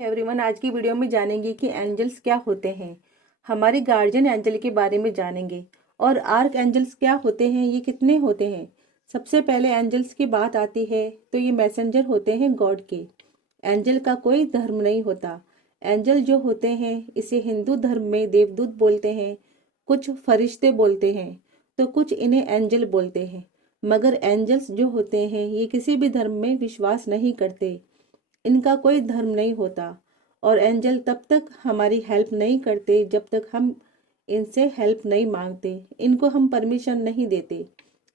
Everyone, आज की video में जानेंगे कि एंजल्स क्या होते हैं। हमारे गार्जियन एंजल के बारे में जानेंगे और आर्क एंजल्स क्या होते हैं, ये कितने होते हैं। सबसे पहले एंजल्स की बात आती है तो ये मैसेंजर होते हैं गॉड के। एंजल का कोई धर्म नहीं होता। एंजल जो होते हैं इसे हिंदू धर्म में देवदूत बोलते हैं, कुछ फरिश्ते बोलते हैं तो कुछ इन्हें एंजल बोलते हैं। मगर एंजल्स जो होते हैं ये किसी भी धर्म में विश्वास नहीं करते, इनका कोई धर्म नहीं होता। और एंजल तब तक हमारी हेल्प नहीं करते जब तक हम इनसे हेल्प नहीं मांगते, इनको हम परमिशन नहीं देते।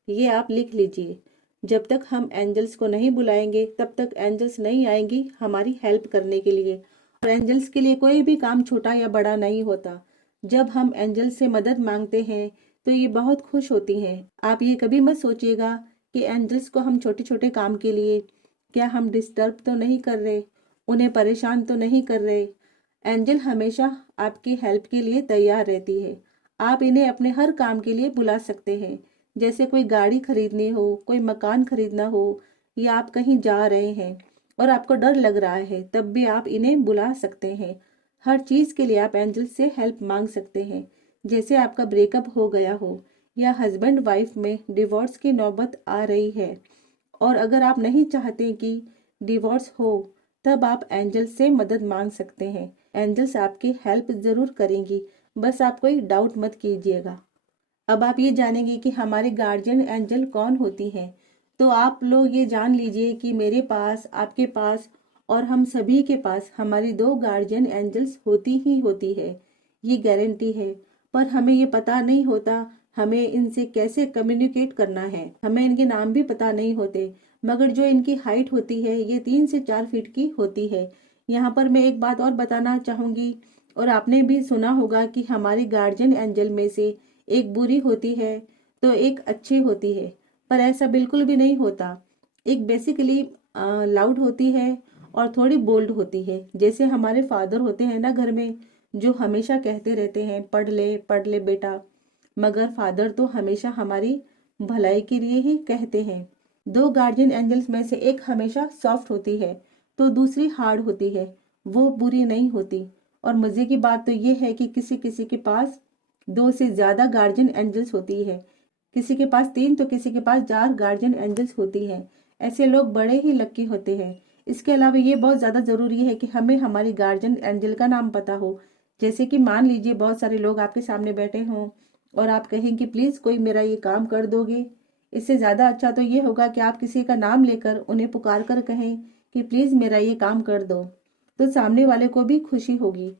ये आप लिख लीजिए, जब तक हम एंजल्स को नहीं बुलाएंगे तब तक एंजल्स नहीं आएंगी हमारी हेल्प करने के लिए। और एंजल्स के लिए कोई भी काम छोटा या बड़ा नहीं होता। जब हम एंजल्स से मदद मांगते हैं तो ये बहुत खुश होती हैं। आप ये कभी मत सोचिएगा कि एंजल्स को हम छोटे छोटे काम के लिए क्या हम डिस्टर्ब तो नहीं कर रहे, उन्हें परेशान तो नहीं कर रहे। एंजल हमेशा आपकी हेल्प के लिए तैयार रहती है। आप इन्हें अपने हर काम के लिए बुला सकते हैं। जैसे कोई गाड़ी खरीदनी हो, कोई मकान खरीदना हो, या आप कहीं जा रहे हैं और आपको डर लग रहा है, तब भी आप इन्हें बुला सकते हैं। हर चीज़ के लिए आप एंजल से हेल्प मांग सकते हैं। जैसे आपका ब्रेकअप हो गया हो या हस्बैंड वाइफ में डिवोर्स की नौबत आ रही है, और अगर आप नहीं चाहते कि डिवोर्स हो, तब आप एंजल से मदद मांग सकते हैं। एंजल्स आपकी हेल्प जरूर करेंगी, बस आप कोई डाउट मत कीजिएगा। अब आप ये जानेंगे कि हमारे गार्जियन एंजल कौन होती हैं। तो आप लोग ये जान लीजिए कि मेरे पास, आपके पास और हम सभी के पास हमारी दो गार्जियन एंजल्स होती ही होती है। ये गारंटी है। पर हमें ये पता नहीं होता हमें इनसे कैसे कम्युनिकेट करना है। हमें इनके नाम भी पता नहीं होते। मगर जो इनकी हाइट होती है ये 3 से 4 फीट की होती है। यहाँ पर मैं एक बात और बताना चाहूंगी, और आपने भी सुना होगा कि हमारी गार्जियन एंजल में से एक बुरी होती है तो एक अच्छी होती है। पर ऐसा बिल्कुल भी नहीं होता। एक बेसिकली लाउड होती है और थोड़ी बोल्ड होती है। जैसे हमारे फादर होते हैं ना घर में, जो हमेशा कहते रहते हैं पढ़ ले बेटा। मगर फादर तो हमेशा हमारी भलाई के लिए ही कहते हैं। दो गार्जियन एंजल्स में से एक हमेशा सॉफ्ट होती है तो दूसरी हार्ड होती है। वो बुरी नहीं होती। और मजे की बात तो ये है कि किसी किसी के पास 2 से ज्यादा गार्जियन एंजल्स होती है। किसी के पास 3 तो किसी के पास 4 गार्जियन एंजल्स होती हैं। ऐसे लोग बड़े ही लकी होते हैं। इसके अलावा ये बहुत ज़्यादा ज़रूरी है कि हमें हमारी गार्जियन एंजल का नाम पता हो। जैसे कि मान लीजिए बहुत सारे लोग आपके सामने बैठे हों और आप कहें कि प्लीज़ कोई मेरा ये काम कर दोगे। इससे ज़्यादा अच्छा तो ये होगा कि आप किसी का नाम लेकर उन्हें पुकार कर कहें कि प्लीज़ मेरा ये काम कर दो। तो सामने वाले को भी खुशी होगी,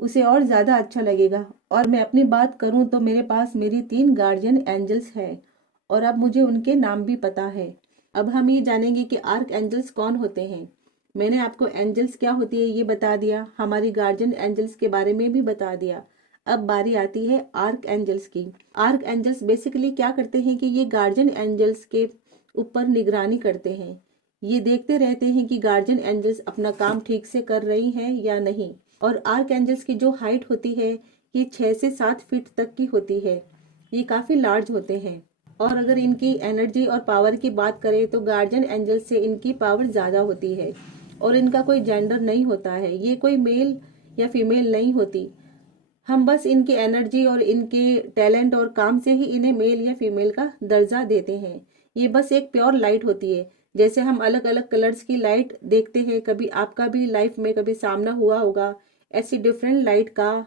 उसे और ज़्यादा अच्छा लगेगा। और मैं अपनी बात करूं तो मेरे पास मेरी 3 गार्जियन एंजल्स हैं और अब मुझे उनके नाम भी पता है। अब हम ये जानेंगे कि आर्क एंजल्स कौन होते हैं। मैंने आपको एंजल्स क्या होती है ये बता दिया, हमारी गार्जियन एंजल्स के बारे में भी बता दिया। अब बारी आती है आर्क एंजल्स की। आर्क एंजल्स बेसिकली क्या करते हैं कि ये गार्जियन एंजल्स के ऊपर निगरानी करते हैं। ये देखते रहते हैं कि गार्जियन एंजल्स अपना काम ठीक से कर रही हैं या नहीं। और आर्क एंजल्स की जो हाइट होती है ये 6 से 7 फीट तक की होती है। ये काफी लार्ज होते हैं। और अगर इनकी एनर्जी और पावर की बात करें तो गार्जियन एंजल्स से इनकी पावर ज्यादा होती है। और इनका कोई जेंडर नहीं होता है, ये कोई मेल या फीमेल नहीं होती। हम बस इनकी एनर्जी और इनके टैलेंट और काम से ही इन्हें मेल या फीमेल का दर्जा देते हैं। ये बस एक प्योर लाइट होती है। जैसे हम अलग अलग कलर्स की लाइट देखते हैं, कभी आपका भी लाइफ में कभी सामना हुआ होगा ऐसी डिफरेंट लाइट का,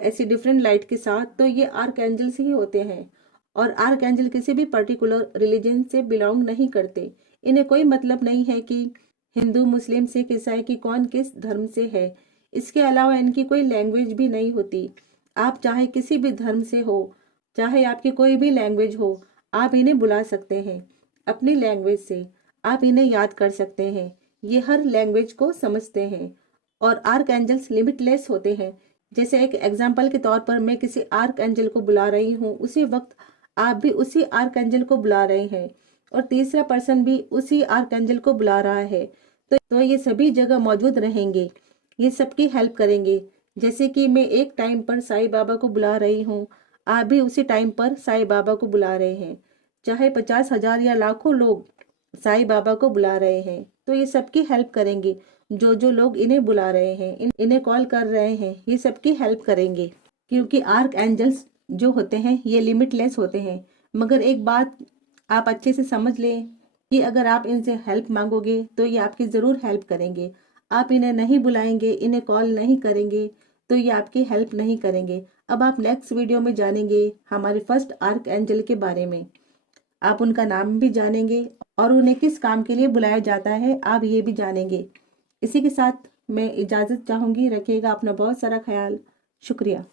ऐसी डिफरेंट लाइट के साथ, तो ये आर्क एंजल्स ही होते हैं। और आर्क एंजल किसी भी पर्टिकुलर रिलीजन से बिलोंग नहीं करते। इन्हें कोई मतलब नहीं है कि हिंदू, मुस्लिम, सिख, ईसाई की कौन किस धर्म से है। इसके अलावा इनकी कोई लैंग्वेज भी नहीं होती। आप चाहे किसी भी धर्म से हो, चाहे आपकी कोई भी लैंग्वेज हो, आप इन्हें बुला सकते हैं अपनी लैंग्वेज से। आप इन्हें याद कर सकते हैं। ये हर लैंग्वेज को समझते हैं। और आर्क एंजल्स लिमिटलेस होते हैं। जैसे एक एग्जाम्पल के तौर पर मैं किसी आर्क एंजल को बुला रही हूँ, उसी वक्त आप भी उसी आर्क एंजल को बुला रहे हैं और तीसरा पर्सन भी उसी आर्क एंजल को बुला रहा है। तो ये सभी जगह मौजूद रहेंगे, ये सबकी हेल्प करेंगे। जैसे कि मैं एक टाइम पर साईं बाबा को बुला रही हूँ, आप भी उसी टाइम पर साईं बाबा को बुला रहे हैं। चाहे 50,000 या लाखों लोग साईं बाबा को बुला रहे हैं, तो ये सबकी हेल्प करेंगे। जो जो लोग इन्हें बुला रहे हैं, इन्हें कॉल कर रहे हैं, ये सबकी हेल्प करेंगे। क्योंकि आर्क एंजल्स जो होते हैं ये लिमिटलेस होते हैं। मगर एक बात आप अच्छे से समझ लें कि अगर आप इनसे हेल्प मांगोगे तो ये आपकी ज़रूर हेल्प करेंगे। आप इन्हें नहीं बुलाएंगे, इन्हें कॉल नहीं करेंगे तो ये आपकी हेल्प नहीं करेंगे। अब आप नेक्स्ट वीडियो में जानेंगे हमारे फर्स्ट आर्क एंजल के बारे में। आप उनका नाम भी जानेंगे और उन्हें किस काम के लिए बुलाया जाता है आप ये भी जानेंगे। इसी के साथ मैं इजाज़त चाहूँगी। रखिएगा अपना बहुत सारा ख्याल। शुक्रिया।